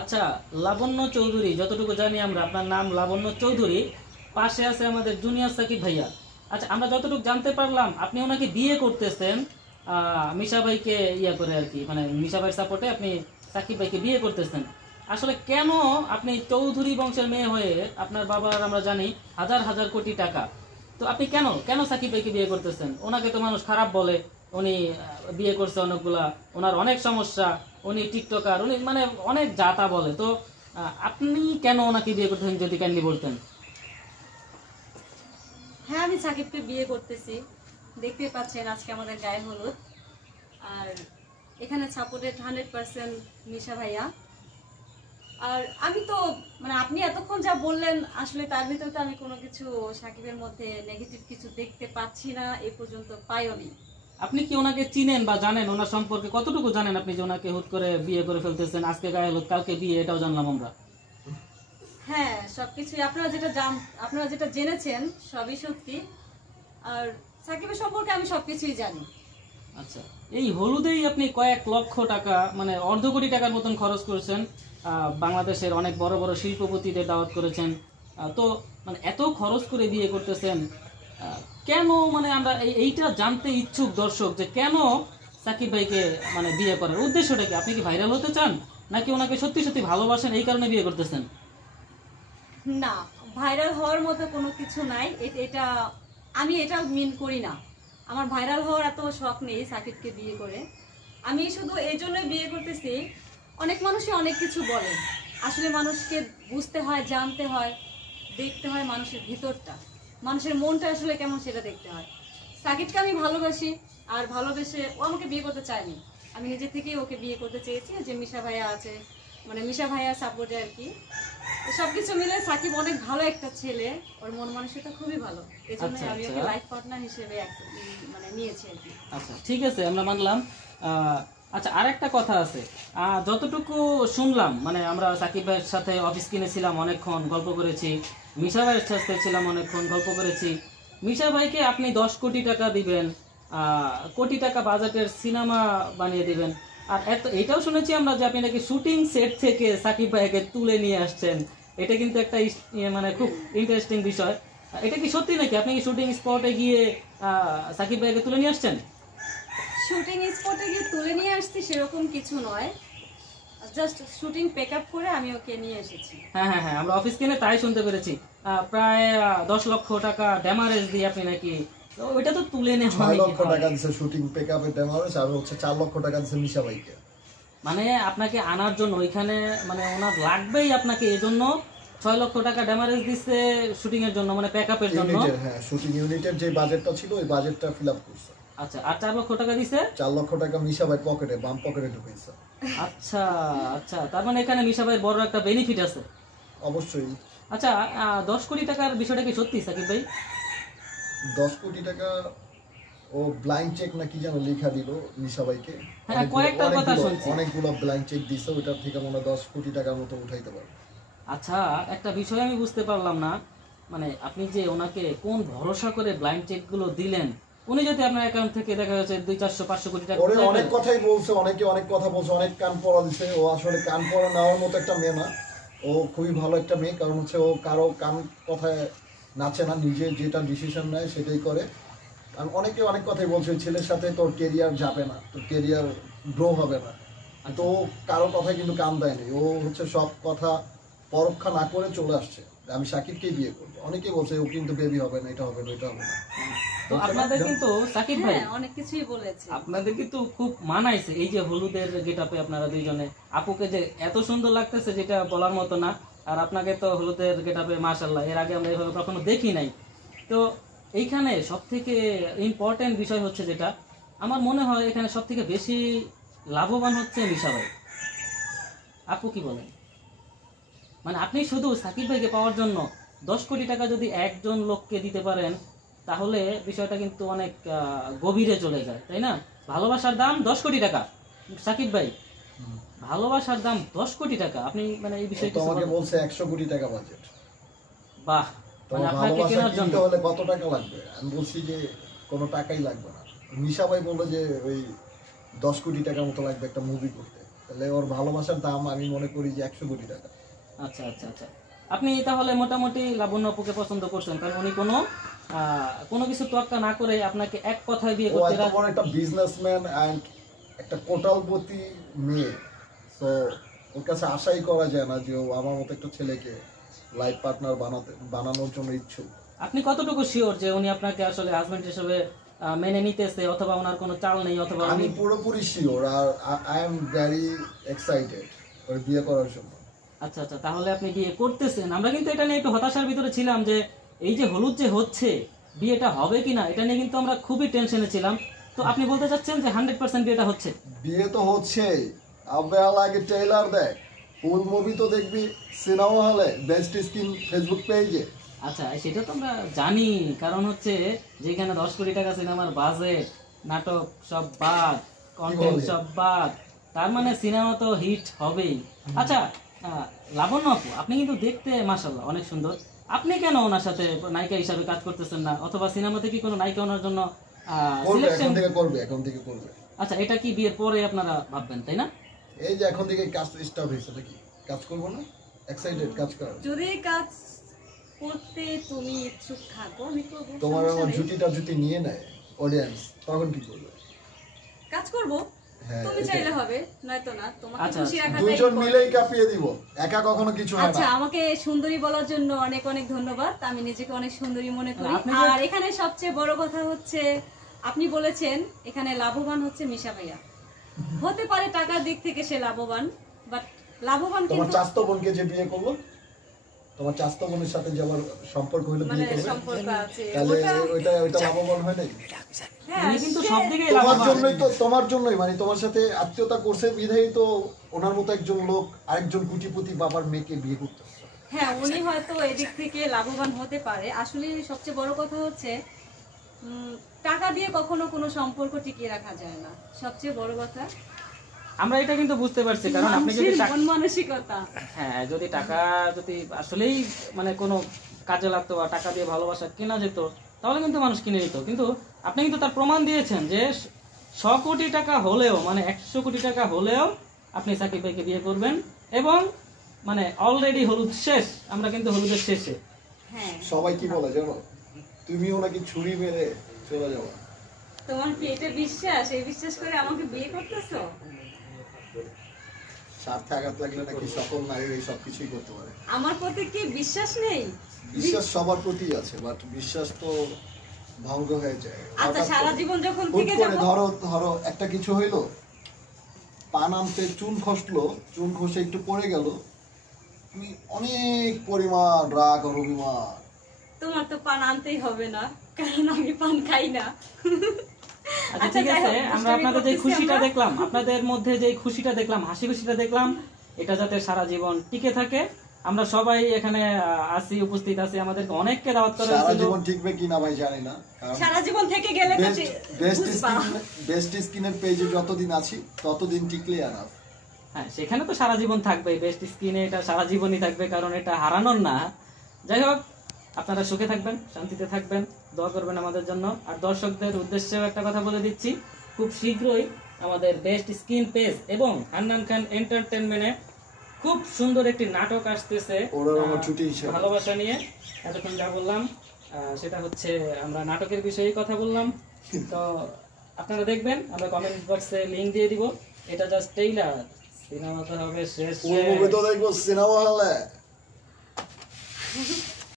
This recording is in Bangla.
আচ্ছা, লাবণ্য চৌধুরী, যতটুকু জানি আমরা আপনার নাম লাবণ্য চৌধুরী, পাশে আছে আমাদের জুনিয়র সাকিব ভাইয়া। আচ্ছা, আমরা যতটুকু জানতে পারলাম আপনি ওনাকে বিয়ে করতেছেন মিশা ভাইকে ইয়া করে আর কি, মানে মিশা ভাইয়ের সাপোর্টে আপনি সাকিব ভাইকে বিয়ে করতেছেন। আসলে কেন আপনি চৌধুরী বংশের মেয়ে হয়ে, আপনার বাবার আমরা জানি হাজার হাজার কোটি টাকা, তো আপনি কেন কেন সাকিব ভাইকে বিয়ে করতেছেন? ওনাকে তো মানুষ খারাপ বলে, উনি বিয়ে করছে অনেকগুলা, ওনার অনেক সমস্যা, উনি টিকটকার, উনি মানে অনেক জাতা বলে। তো আপনি কেন ওনাকে বিয়ে করতেছেন যদি কাইন্ডলি বলতেন। হ্যাঁ, আমি সাকিবকে বিয়ে করতেছি। দেখতে পাচ্ছেন আজকে আমাদের গায়ে হলুদ। আর এখানে সাপোর্টেড 100% মিশা ভাইয়া। আর আমি তো মানে আপনি এতক্ষণ যা বললেন আসলে তার ভিতরে তো আমি কোনো কিছু সাকিবের মধ্যে নেগেটিভ কিছু দেখতে পাচ্ছি না, এই পর্যন্ত পাইওনি। আপনি কি ওনাকে চিনেন বা জানেন? ওনার সম্পর্কে কতটুকু জানেন আপনি যে ওনাকে হুট করে বিয়ে করে ফেলতেছেন? আজকে গায়ে হলুদ, কালকে বিয়ে, এটাও জানলাম আমরা। হ্যাঁ, সবকিছু আপনারা যেটা জেনেছেন সবই সত্যি। আর সাকিবের সম্পর্কে আমি সবকিছুই জানি। আচ্ছা, এই হলুদেই আপনি কয়েক লক্ষ টাকা, মানে অর্ধ কোটি টাকার মতন খরচ করেছেন। বাংলাদেশের অনেক বড় বড় শিল্পপতিদের দাওয়াত করেছেন। তো মানে এত খরচ করে বিয়ে করতেছেন কেন? মানে আমরা এইটা জানতে ইচ্ছুক দর্শক, যে কেন সাকিব ভাইকে মানে বিয়ে করার উদ্দেশ্যটা কি? আপনি কি ভাইরাল হতে চান, নাকি ওনাকে সত্যি সত্যি ভালোবাসেন এই কারণে বিয়ে করতেছেন? না, ভাইরাল হওয়ার মতো কোনো কিছু নাই। এটা আমি এটা মিন করি না। আমার ভাইরাল হওয়ার এত শখ নেই সাকিবকে বিয়ে করে। আমি শুধু এই জন্যই বিয়ে করতেছি, অনেক মানুষই অনেক কিছু বলে। আসলে মানুষকে বুঝতে হয়, জানতে হয়, দেখতে হয় মানুষের ভিতরটা, মানুষের মনটা আসলে কেমন সেটা দেখতে হয়। সাকিবকে আমি ভালোবাসি, আর ভালোবেসে ও আমাকে বিয়ে করতে চায়নি। আমি নিজে থেকেই ওকে বিয়ে করতে চেয়েছি, যে মিশা ভাইয়া আছে, মানে মিশা ভাইয়া সাপোর্টে আর কি। সবকিছু মিলে সাকিব অনেক ভালো একটা ছেলে, ওর মন মানসিকতা খুবই ভালো। এই জন্য আচ্ছা আমি আচ্ছা ওকে লাইফ পার্টনার হিসেবে মানে নিয়েছি আর কি। আচ্ছা, ঠিক আছে, আমরা মানলাম। আচ্ছা, আরেকটা কথা আছে। যতটুকু শুনলাম, মানে আমরা সাকিব ভাইয়ের সাথে অফিস কিনেছিলাম, অনেকক্ষণ গল্প করেছি। মিশা ভাইয়ের সাথে ছিলাম, অনেকক্ষণ গল্প করেছি। মিশা ভাইকে আপনি 10 কোটি টাকা দিবেন, কোটি টাকা বাজেটের সিনেমা বানিয়ে দিবেন। আর এটাও শুনেছি আমরা যে আপনি নাকি শুটিং সেট থেকে সাকিব ভাইকে তুলে নিয়ে আসছেন। এটা কিন্তু একটা মানে খুব ইন্টারেস্টিং বিষয়। এটা কি সত্যি নাকি? আপনি কি শুটিং স্পটে গিয়ে সাকিব ভাইকে তুলে নিয়ে আসছেন? শুটিং স্পটে গিয়ে তুলে নিয়ে আসছি সেরকম কিছু নয়, জাস্ট শুটিং পেক আপ করে আমি ওকে নিয়ে এসেছি। হ্যাঁ হ্যাঁ হ্যাঁ, আমরা অফিস কিনে তাই শুনতে পেরেছি। প্রায় 10 লক্ষ টাকা ড্যামারেজ দিয়ে আপনি নাকি, তো ওইটা তো তুলে নেওয়া 6 হয় লক্ষ কিভাবে? টাকা দিচ্ছে শুটিং পেকআপের ড্যামারেজ, আর হচ্ছে 4 লক্ষ টাকা দিচ্ছে মিশা ভাইকে। মানে আপনাকে আনার জন্য ওইখানে, মানে ওনার লাগবেই আপনাকে, এই জন্য 6 লক্ষ টাকা ড্যামারেজ দিচ্ছে শুটিং এর জন্য, মানে প্যাকআপের জন্য। ইউনিটের, হ্যাঁ, শুটিং ইউনিটের যে বাজেটটা ছিল ওই বাজেটটা ফিল আপ করছে। আচ্ছা, আর 4 লক্ষ টাকা দিছে? 4 লক্ষ টাকা মিশা ভাই পকেটে, বাম পকেটে ঢুকেছে। আচ্ছা আচ্ছা, তার মানে এখানে মিশা ভাইয়ের বড় একটা বেনিফিট আছে। অবশ্যই। আচ্ছা, 10 কোটি টাকার বিষয়টা কি সত্যি সাকিব ভাই? 10 কোটি টাকা ও ব্লাইন্ড চেক না কি যেন লেখা দিল মিশা ভাইকে। হ্যাঁ, কয়েকটার কথা শুনছি। অনেকগুলো ব্লাইন্ড চেক দিছে, ওইটার থেকে মনে হয় 10 কোটি টাকার মতো উঠাইতে পারবে। আচ্ছা, একটা বিষয় আমি বুঝতে পারলাম না, মানে আপনি যে ওনাকে কোন ভরসা করে ব্লাইন্ড চেক গুলো দিলেন, উনি যদি আপনার অ্যাকাউন্ট থেকে দেখা যাচ্ছে 200-400 কোটি টাকা ওরে তুলে অনেক নেন। কথাই বলছে, অনেকে অনেক কথা বলছে, অনেক কান পড়া দিছে। ও আসলে কান পড়া নেওয়ার মতো একটা মেয়ে না। ও খুবই ভালো একটা মেয়ে, কারণ হচ্ছে ও কারো কান কথায় নাচে না, নিজে যেটা ডিসিশন নেয় সেটাই করে। আর অনেকে অনেক কথাই বলছে, ওই ছেলের সাথে তোর কেরিয়ার যাবে না, তোর কেরিয়ার গ্রো হবে না। তো ও কারো কথায় কিন্তু কান দেয়নি। ও হচ্ছে সব কথা পরোক্ষা না করে চলে আসছে, আমি সাকিবকেই বিয়ে করবো। অনেকেই বলছে ও কিন্তু বেবি হবে না, এটা হবে না, এটা হবে না। তো আপনাদের কিন্তু সাকিব ভাই, হ্যাঁ, অনেক কিছুই বলেছে। আপনাদের কিন্তু খুব মানাইছে এই যে হলুদের গেটআপে আপনারা দুইজনে। আপুকে যে এত সুন্দর লাগতেছে যেটা বলার মতো না, আর আপনাকে তো হলুদের গেটআপে মাশাআল্লাহ, এর আগে আমরা এভাবে কখনো দেখি নাই। তো এইখানে সব থেকে ইম্পর্টেন্ট বিষয় হচ্ছে যেটা আমার মনে হয়, এখানে সব থেকে বেশি লাভবান হচ্ছে মিশা ভাই। আপু কি বলেন? মানে আপনি শুধু সাকিব ভাইকে পাওয়ার জন্য 10 কোটি টাকা যদি একজন লোককে দিতে পারেন, তাহলে বিষয়টা কিন্তু অনেক গভীরে চলে যায়, তাই না? ভালোবাসার দাম 10 কোটি টাকা। সাকিব ভাই, ভালোবাসার দাম 10 কোটি টাকা, আপনি মানে এই বিষয়ে কিছু তোমাকে বলবেন? বলছে 100 কোটি টাকা বাজেট। বাহ, মানে তোমার আপনাকে ভালোবাসা কেনার জন্য। কিনতে হলে কত টাকা লাগবে? আমি বলছি যে কোনো টাকাই লাগবে না। মিশা ভাই বললো যে ওই 10 কোটি টাকার মতো লাগবে একটা মুভি করতে। তাহলে ওর ভালোবাসার দাম আমি মনে করি যে 100 কোটি টাকা। আচ্ছা আচ্ছা আচ্ছা, আপনি তাহলে মোটামুটি লাবণ্য আপুকে পছন্দ করছেন, কারণ উনি কোনো কিছু তোয়াক্কা না করে আপনাকে এক কথায় বিয়ে ও করতে এত বড় একটা বিজনেসম্যান অ্যান্ড একটা কোটালপতি মেয়ে, তো ওর কাছে আশাই করা যায় না যে ও আমার মতো একটা ছেলেকে লাইফ পার্টনার বানানোর জন্য ইচ্ছুক। আপনি কতটুকু শিওর যে উনি আপনাকে আসলে হাজবেন্ড হিসেবে মেনে নিতেছে, অথবা ওনার কোনো চাল নেই, অথবা আমি উনি পুরোপুরি শিওর, আর আই এম ভেরি এক্সাইটেড ওর বিয়ে করার জন্য। আচ্ছা আচ্ছা, তাহলে আপনি বিয়ে করতেছেন। আমরা কিন্তু এটা নিয়ে একটু হতাশার ভিতরে ছিলাম যে এই যে হলুদ যে হচ্ছে, বিয়েটা হবে কিনা এটা নিয়ে কিন্তু আমরা খুবই টেনশনে ছিলাম। তো আপনি বলতে চাচ্ছেন যে 100% বিয়েটা হচ্ছে? বিয়ে তো হচ্ছেই, আব্বাল আগে ট্রেলার দেখ, ফুল মুভি তো দেখবি সিনেমা হলে, বেস্ট স্ক্রিন ফেসবুক পেজে। আচ্ছা, সেটা তো আমরা জানি, কারণ হচ্ছে যেখানে 10 কোটি টাকা সিনেমার বাজেট, নাটক সব বাদ, কন্টেন্ট বলে? সব বাদ, তার মানে সিনেমা তো হিট হবেই। আচ্ছা, লাবণ্য আপু, আপনি কিন্তু দেখতে মাশাআল্লাহ অনেক সুন্দর, আপনি কেন ওনার সাথে নায়িকা হিসাবে কাজ করতেছেন না, অথবা সিনেমাতে কি কোনো নায়িকা ওনার জন্য করবে, সিলেকশন? এখন থেকে করবে। আচ্ছা, এটা কি বিয়ের পরে আপনারা ভাববেন, তাই না? এই যে এখন থেকে কাজ স্টার্ট হয়েছে, নাকি কাজ করবো না? এক্সাইটেড কাজ করার। যদি কাজ করতে তুমি ইচ্ছুক থাকো আমি করবো, তোমার সমস্যা আমার নেই। জুটি নিয়ে নেয় অডিয়েন্স, তখন কি করবে? কাজ করবো, হ্যাঁ, তুমি এটাই। চাইলে হবে, নয়তো না, তোমাকে আচ্ছা, খুশি আচ্ছা। রাখাটাই দুইজন important। মিলেই কাঁপিয়ে দিব, একা কখনো কিছু হয় আচ্ছা, না। আমাকে সুন্দরী বলার জন্য অনেক অনেক ধন্যবাদ, আমি নিজেকে অনেক সুন্দরী মনে করি। আপনি যে- আর এখানে সবচেয়ে বড় কথা হচ্ছে আপনি বলেছেন এখানে লাভবান হচ্ছে মিশা ভাইয়া। হতে পারে টাকার দিক থেকে সে লাভবান, বাট লাভবান তোমার কিন্তু চাস্তো বোনকে যে বিয়ে করলো, তোমার চাস্তো বোনের সাথে যে আমার সম্পর্ক হলো, মানে বিয়ে করবে, সম্পর্ক আছে তাহলে ওটা। ওইটা লাভবান হয় নাকি? হ্যাঁ, উনি কিন্তু সে- সব দিকেই তোমার লাভবান। জন্যই মানে তোমার সাথে আত্মীয়তা করছে বিধায়ী তো ওনার মতো একজন লোক আরেকজন কোটিপতি বাবার মেয়েকে বিয়ে করতে। হ্যাঁ, উনি হয়তো এদিক থেকে লাভবান হতে পারে। আসলে সবচেয়ে বড় কথা হচ্ছে টাকা দিয়ে কখনো কোনো সম্পর্ক টিকিয়ে রাখা যায় না, সবচেয়ে বড় কথা আমরা এটা কিন্তু বুঝতে পারছি, কারণ আপনি যদি মানুষের টাকা- মন মানসিকতা। হ্যাঁ, যদি টাকা যদি আসলেই মানে কোনো কাজে লাগতো বা টাকা দিয়ে ভালোবাসা কেনা যেত, তাহলে কিন্তু মানুষ কিনে নিত। কিন্তু আপনি কিন্তু তার প্রমাণ দিয়েছেন যে 100 কোটি টাকা হলেও, মানে 100 কোটি টাকা হলেও আপনি সাকিব ভাইকে বিয়ে করবেন, এবং মানে অলরেডি হলুদ শেষ, আমরা কিন্তু হলুদের শেষে। হ্যাঁ, সবাই কি বলে জানো, তুমিও নাকি ছুরি মেরে চলে যাওয়া। তোমার কি এটা বিশ্বাস? এই বিশ্বাস করে আমাকে বিয়ে করতেছো? স্বার্থে আঘাত লাগলে নাকি সকল নারীর এই সবকিছুই করতে পারে। আমার প্রতি কি বিশ্বাস নেই? বিশ্বাস সবার প্রতি আছে, বাট বিশ্বাস তো ভঙ্গ হয়ে যায় আচ্ছা, হঠাৎ সারা করে। জীবন যখন হুট থেকে করে যাবো, ধরো একটা কিছু হইলো, পা নামতে চুন খসলো, চুন খসে একটু পড়ে গেল, তুমি অনেক পরিমাণ রাগ আর অভিমান। তোমার তো পান আনতেই হবে না, কারণ আমি পান খাই না। আচ্ছা, আচ্ছা, ঠিক যাই আছে, হোক, আমরা দুষ্টামি আপনাদের যে করতেছি খুশিটা আমরা। দেখলাম, আপনাদের মধ্যে যে খুশিটা দেখলাম, হাসি খুশিটা দেখলাম, এটা যাতে সারা জীবন টিকে থাকে। আমরা সবাই এখানে উপস্থিত আছি, আমাদেরকে অনেককে দাওয়াত করা সারা হয়েছিল। জীবন টিকবে কিনা ভাই জানি না, কারণ সারা জীবন থেকে গেলে তো বুঝবা। বেস্ট স্কিনের পেজে যতদিন আছি ততদিন টিকলে আনাফ। হ্যাঁ, সেখানে তো সারা জীবন থাকবে, বেস্ট স্কিনে এটা সারা জীবনই থাকবে, কারণ এটা হারানোর না। যাই হোক, আপনারা সুখে থাকবেন, শান্তিতে থাকবেন, দোয়া করবেন আমাদের জন্য। আর দর্শকদের উদ্দেশ্যেও একটা কথা বলে দিচ্ছি, খুব শীঘ্রই আমাদের বেস্ট স্কিন পেজ এবং হান্নান খান এন্টারটেনমেন্টে খুব সুন্দর একটি নাটক আসতেছে, ওরা আমার ছুটি হিসেবে। ভালোবাসা নিয়ে। এতক্ষণ যা বললাম সেটা হচ্ছে আমরা নাটকের বিষয়েই কথা বললাম। তো আপনারা দেখবেন, আমরা কমেন্ট বক্সে লিংক দিয়ে দিব। এটা জাস্ট ট্রেইলার, সিনেমা তো হবে শেষ। তো দেখবো সিনেমা হলে।